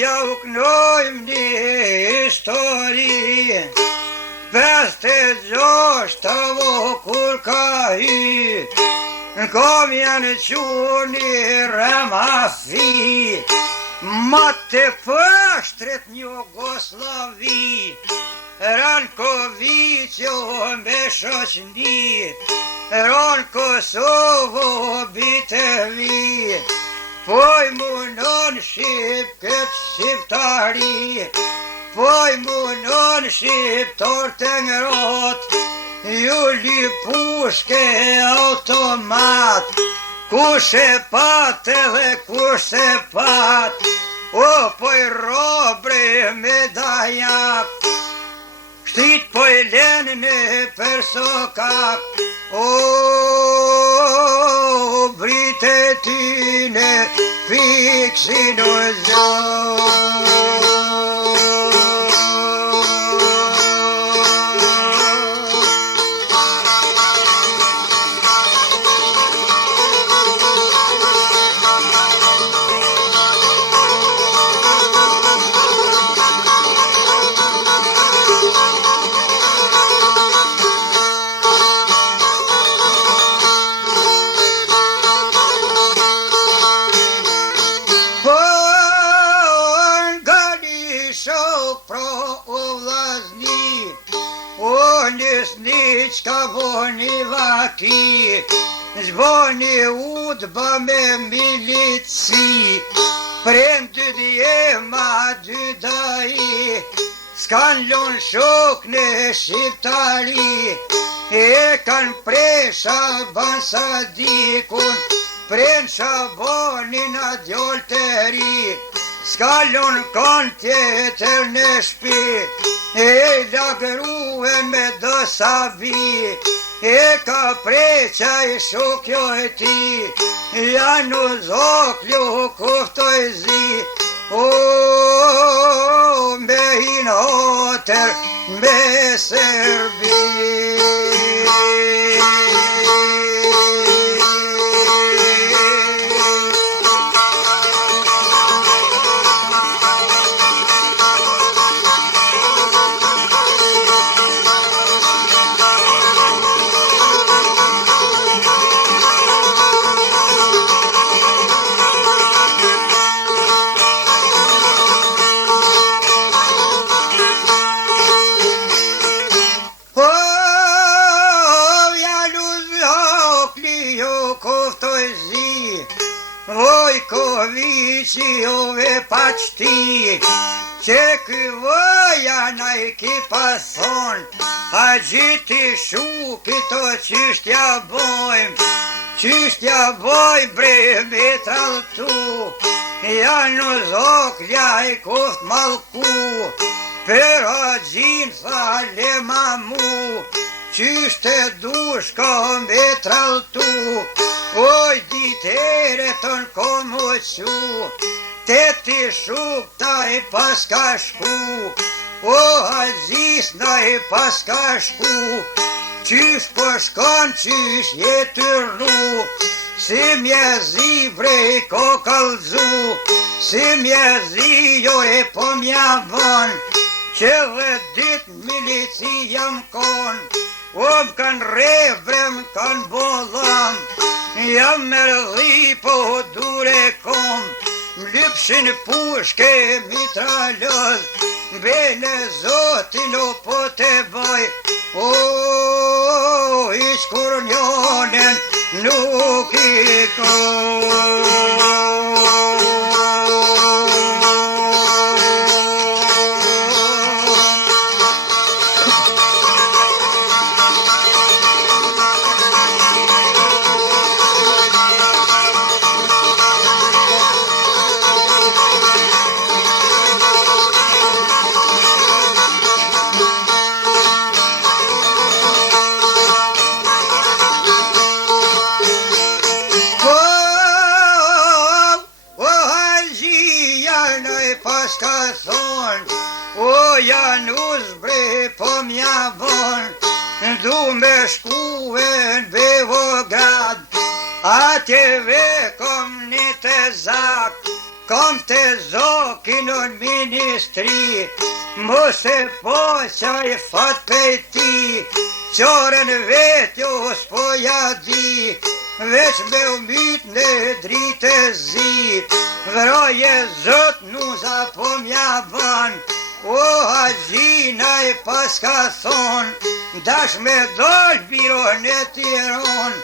ja u knojmë një histori, 56 të vokur ka hy, në kom janë quni Ramafi, ma të pështret një Jugoslavi, Rankoviqo me shoqni, Ran Kosovo bitevi, poj munon shqip këtë shqiptari, poj munon shqiptar të ngrot, ju li pushke automat, kush e pat edhe kush e pat, o poj robre me dajak, shtit poj len në persokak, o britetine fiksin o zon. Qka boni vaki, zboni udba me milici, prem dy djema dy daji, s'kan lon shok në shqiptari, e kan presha bansadikun, prem shabonin a djol të ri, s'kallon kan tjetër në shpi, e lagruen me dosavi, e ka preqa i shokjo e ti, janë u zoklju kuftoj zi, o me hinoter me Serbi. Vojkoviqi ove paqti, që ky voja na i ki pason, a gjiti shukit o qyshtja bojmë bre me traltu, janë u zoklja i kuft malku, per a gjin tha le mamu, qyshte dushka me traltu, oj ditere ton komu qu, teti shuk ta i paska shku, o haqis na i paska shku, qysh po shkon qysh jetyrnu, si mjezi vrej ko kalzu, si mjezi jo e po mja bon, që dhe dit milici jam kon, o m'kan revre m'kan bolam, jam merdhi po dure kom, m'lypshin pushke mitralëz, bene zotin o po te baj, o ish kur njonen nuk i kom. Paska thon, o Janus bre po mja bon, du me shkuen Beograd, atje ve kom një të zak, kam të zokin në ministri, mos e po qaj fat pe ti, qorën vet jo s'poja di, veç me umit në dritë e zi, vraje zot nuza po mja ban, o haqina e pas ka thon, dash me dol biro në Tiron,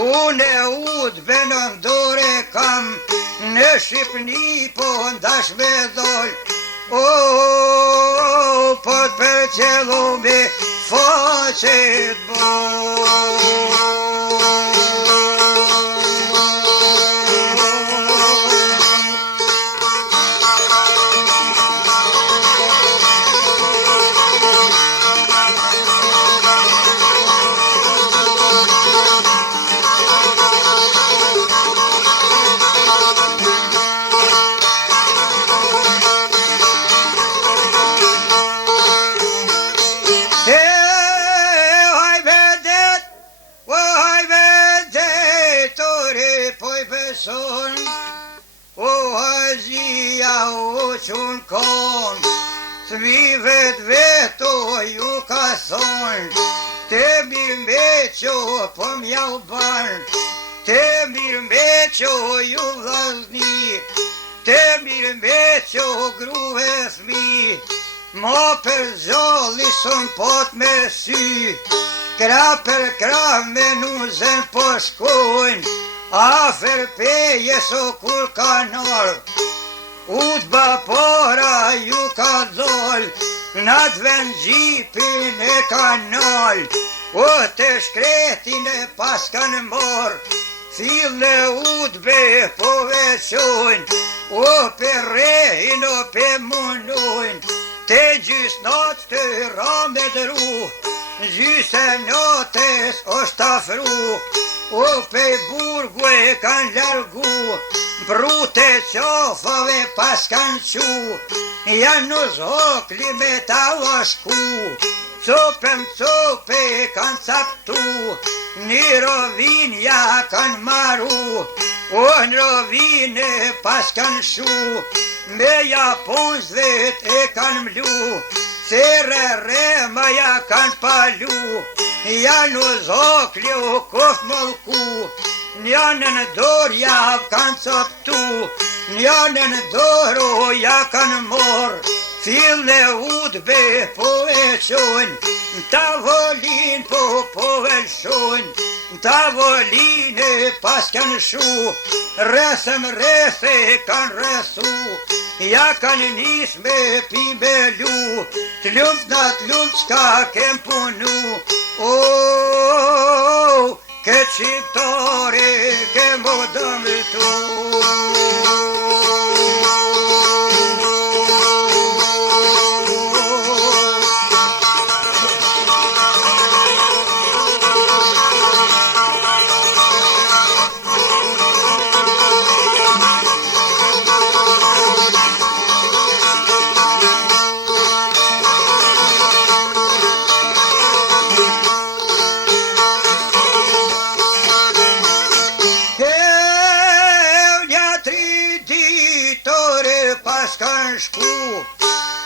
unë e ud benën dore kam, në Shqipni po dash me dol, o po të përqelu me faqet bo. O haqia o qun kon, s'mi vet o ju ka thon, te mirë me qo po mja u ban, te mirë me qo ju vlazni, te mirë me qo gruve thmi, ma për zolli son pot me sy, kra për kra me nuzen po shkojnë, afer peje so kur kanor, udba pora ju ka dol, nad ven gjipin e kanal, o të shkretin e pas kanë mor, fillë udbe po veqojnë, o për rehin o për munojnë, te gjys natë të rame dru, gjyse natës është afru, o pej burgu e kanë largu, brute qofave pas kanë qu, janë në zhokli me ta lashku, cope kanë captu, një rovin ja kanë maru, o në rovin e pas kanë shu, me japonzvet e kanë mlu, cere rema ja kanë palu, janë në zokli u kof mëllku, njënë në dorë ja kanë coptu, njënë në dorë ja kanë morë, fillë udbe po e qojnë, tavolin po velshojnë, tavolin e pas kanë shu, resëm rese kanë resu, ja kanë nis me pimbelu, t'lumt na t'lumt qka kem punu, o, ke qiptare ke mo dëmëtu.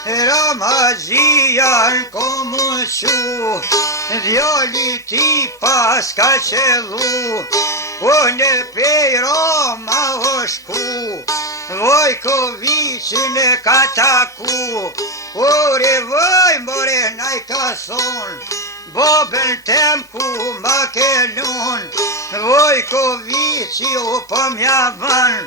Ramazia në komë shu, djali ti pas ka qelu, o në pej Roma o shku, Vojkovicin e ka taku, ore voj more naj ka thon, bobën tem ku ma kelon, Vojkovici o po mja van,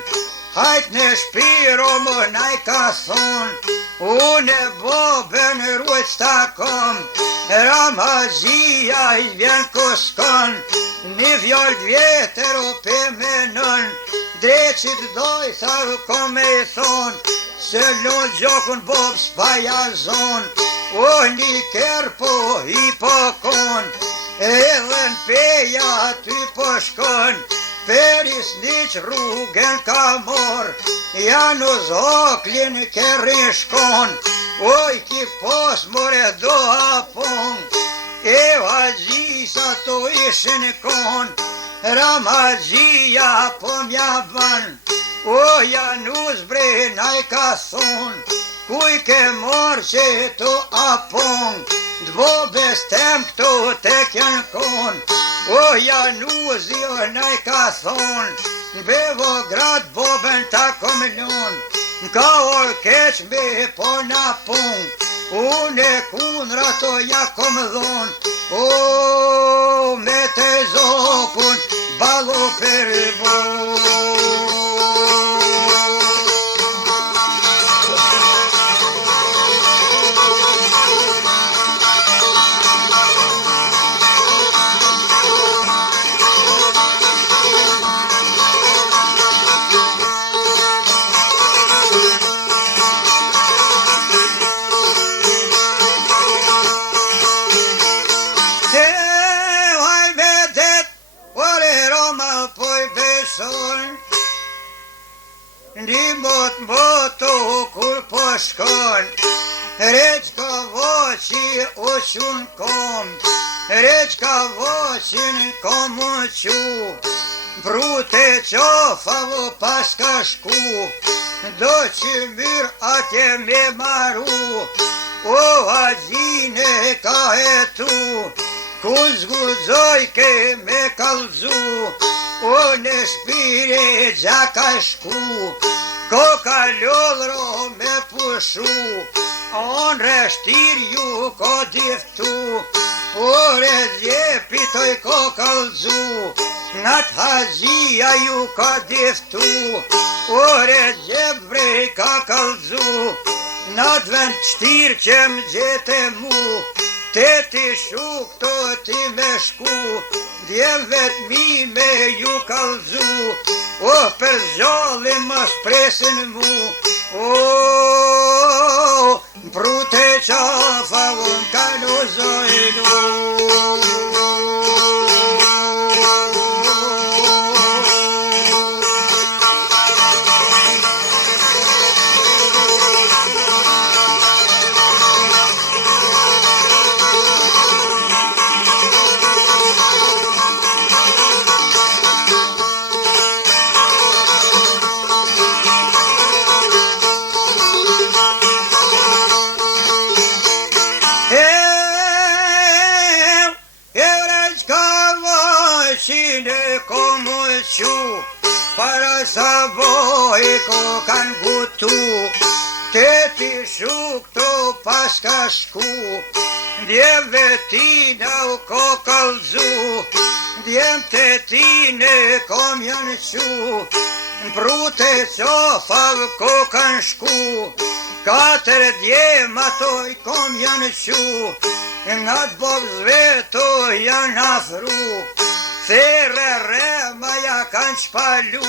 hajt në shpiro më naj ka thon, unë bobën ruajt s'takom, Ramazia i vjen koskon, një vjoll vjetër o pe menën, dreqit doj sa kom e thon, se lon gjokun bob s'paja zon, o një kerpo i pokon, edhe n'peja ty po shkon, peris një rrugën ka mor, janë u zoklin kërri shkon, oj ki pos more do hapon, e vazisa to ishin kon, Ramagjia po mja bën, o Janus bre naj ka thon, kuj ke mor që to apon, dvo bestem këto te kjen kon, o Janus jo naj ka thon, Beograd boben ta komilion, ka orkeq me po na pun, une kunra to ja kom dhon, o me te zokun balo per kur po shkon, req ka voqi o qun kom, req ka voqin kom u qu, brute qofa vo pas ka shku, do që mirë atje me maru, o haqine ka etu, ku zguzoj ke me kalzu, o në shpire gjaka shku, koka lodhro me pushu, on reshtir ju ko diftu, ore djepi toj ko kalzu, nat haqia ju ko diftu, ore djep vrej ka kalzu, nat vend shtir që m'gjete mu, te ti shuk to ti me shku, djemvet mi me ju kalzu, o për zjalli mos presin mu, o brute qafa unë kaluzojnu. Para sa voj ko kan gutu, te ti shuk to pas ka shku, djemve tina u ko kalzu, djem te tine kom janë qu, brute qofa u ko kan shku, katër djem ato i kom janë qu, nga t'bobzve to janë afru, There rema ja kan shpalu,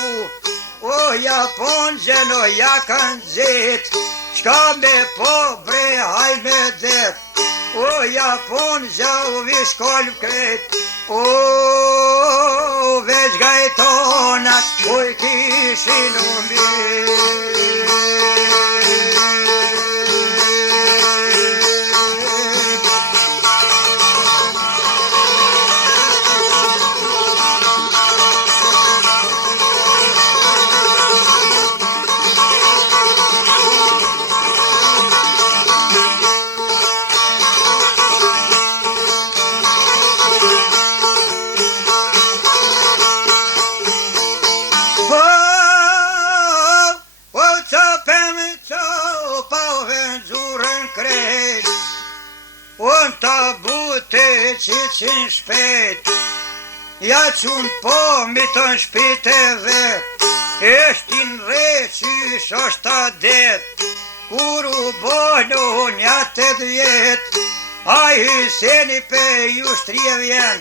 o Japonxhen o ja kan zet, qka me po bre haj me det, o Japonxha u vish kolb kret, o veç gajtonat u i kishin u mirë. Qin shpet, ja qun po mi të në shpit e vet, eshtin dhe qysh është a det, kur u bonu nja 8 vjet, a Hyseni pe ju shtrije vjen,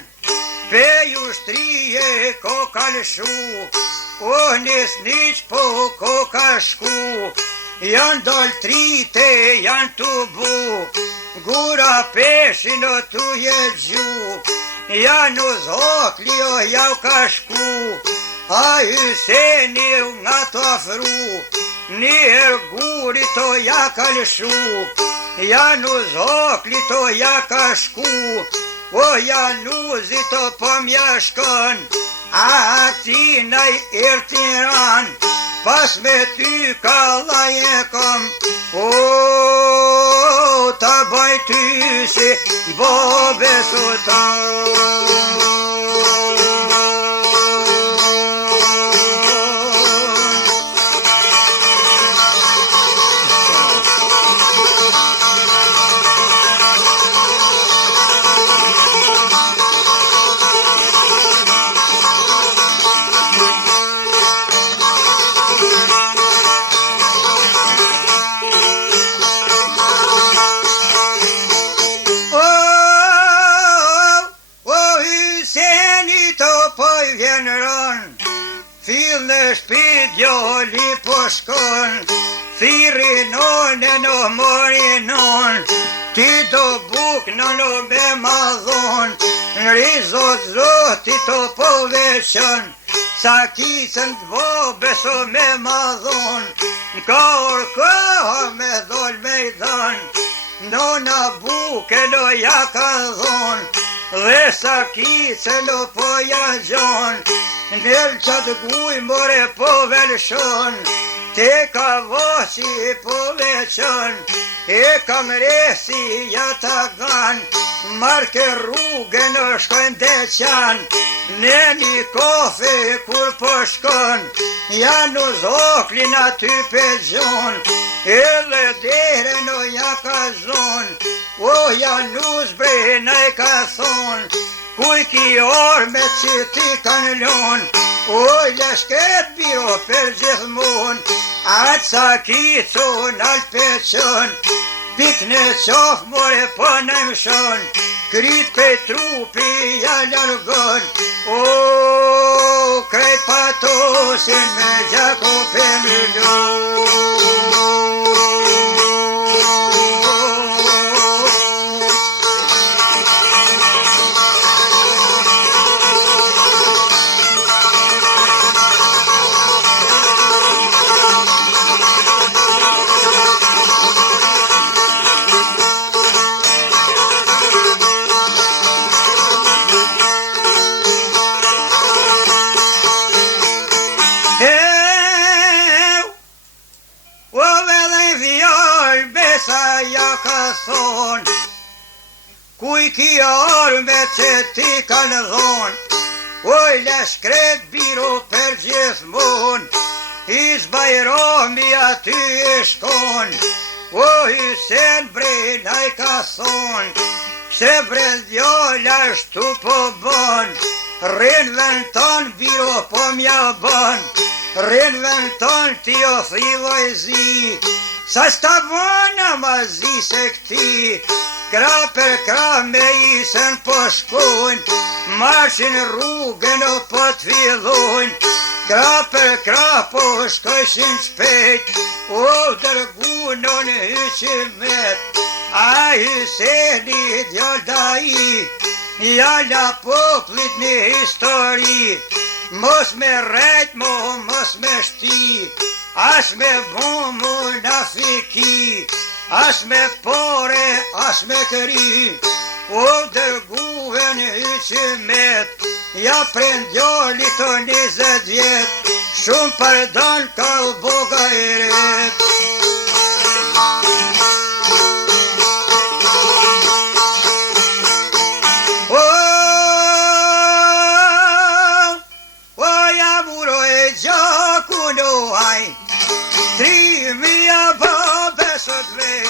pe ju shtrije ko kalshu, o nis niq po ko ka shku, janë dal trite, janë të bu, gura peshin o tu je gju, janë u zokli o jau ka shku, a Hyseni u nga të afru, njëher guri to ja ka lëshu, janë u zokli to ja ka shku, o janë uzi to po mja shkën, A ti naj Tiran, pas me ty kallaje kom, o ta baj ty si bobe sultan. Fillë shpit djali po shkon, thiri none në mori non, ti do buk në me madhon, rizot zoti të po veqon, sa kisën të bo beso me madhon, ka orkoha me dhol me i dhon, nona buke do ja ka dhon, dhe sa kisën do po ja gjon, nel qatë guj more po velshon, te ka voci po veqon, e kam resi ja ta gan, marke rrugë në shkojnë deqan, në një kofe kur po shkon, ja në zoklin aty pe gjon, edhe dere në ja ka zon, o ja në zbrejna e ka thon, kuj ki orë me që ti kanë lon, oj leshket biro për gjithmon, atë sa ki con alpeqon, pik në qof more po në mshon, kryt pe trupi ja largon, o krejt patosin me gjako për lon. Kuj ki arme që ti kanë dhon, oj leshkret biro për gjithmon, is Bajrami aty e shkon, oj sen brejnaj ka thon, se brendjolla shtu po bon, rinven ton biro po mja bon, rinven ton ti o thivoj zi, sa sta vona ma zi se këti, kra për kra me isen po shkojnë, marshin rrugën o po t'fillojnë, kra për kra po shkojshin shpejt, o dërgunon hyqimet, a Hyseni djaldai, jalla poplit një histori, mos me rejt mos me shti, as me bomu na fiki, as me pore, as me këri, o dërguven hyqimet, ja prendjoli të 20 vjet, shumë përdon ka u boga i ret. O ja muro e gjaku no aj, 3000 babesët vej,